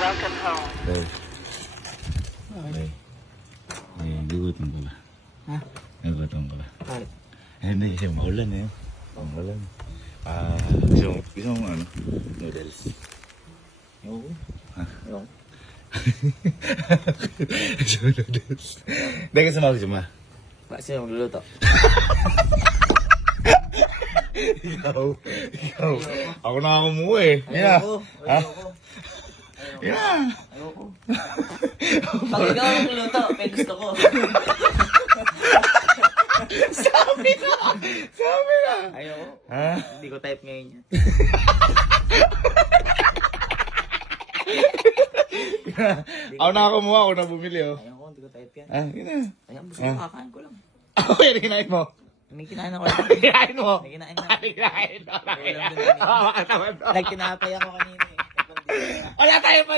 Welcome home. Tay. Tay. Ay, gugutom ka ba? Ha? Nagugutom ka ba? Bakit? Eh, hindi kasi maulan eh. Maulan. Gusto mo ano? Noodles. Oo. Ha? Oo. Gusto mo noodles? Hindi ka sumama ma. Bakit sino magluluto? Ikaw. Ako na ako umuwi eh. Ayoko. Ha? Ayoko. Yeah. Ayoko. Pag ikaw ang magluluto, may gusto ko. Sabi na. Ayoko. Ha? Hindi ko type ngayon yan. Ako na ako umuwi. Ako na bumili oh. Ayoko, hindi ko type yan. Ah, yun na. Ayoko, gusto ko kakain ko lang. Ako yun, kinain mo. May kinain ako lang. Kinain mo. May kinain na. Kinain mo. Nagtinapay ako kanina eh. Wala tayo pa